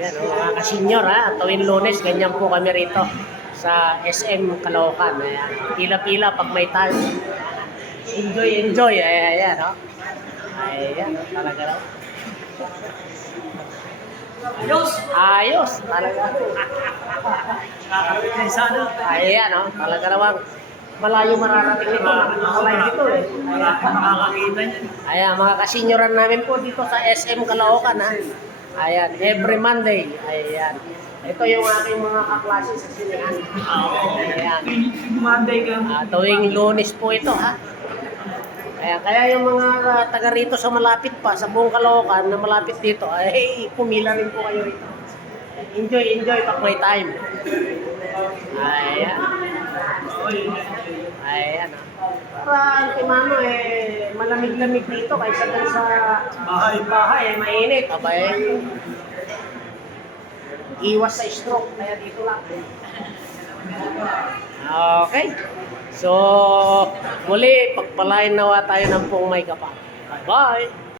Yan, mga kasenyor ha. Tuwing Lunes, ganyan po kami rito sa SM Caloocan. Ayan. Pila-pila pag may time. Enjoy, enjoy. Ayan, no? Ayan, talaga raw. Ayos! Ayos, talaga. Nakakapit kayo sana. Ayan, no? Talaga naman. Malayo mararating ito. Nakakalive dito eh. Makakakita niyan. Ayan, mga kasenyoran namin po dito sa SM Caloocan ha. Ayan, every Monday. Ayan. Ito yung aking mga kaklase sa sinihan. Ayan. Monday ka. Tuwing Lunes po ito ha. Ayan, kaya yung mga taga rito sa malapit pa, sa buong Caloocan na malapit dito, ay pumila rin po kayo rito. Enjoy, enjoy pag may time. Ayan. Ayan. Para Timano eh, malamig-lamig dito kaysa dun sa bahay, mainit. Abay, iwas sa stroke, kaya dito lang. Okay. So, muli, pagpalain nawa tayo ng pong may kapal. Bye-bye!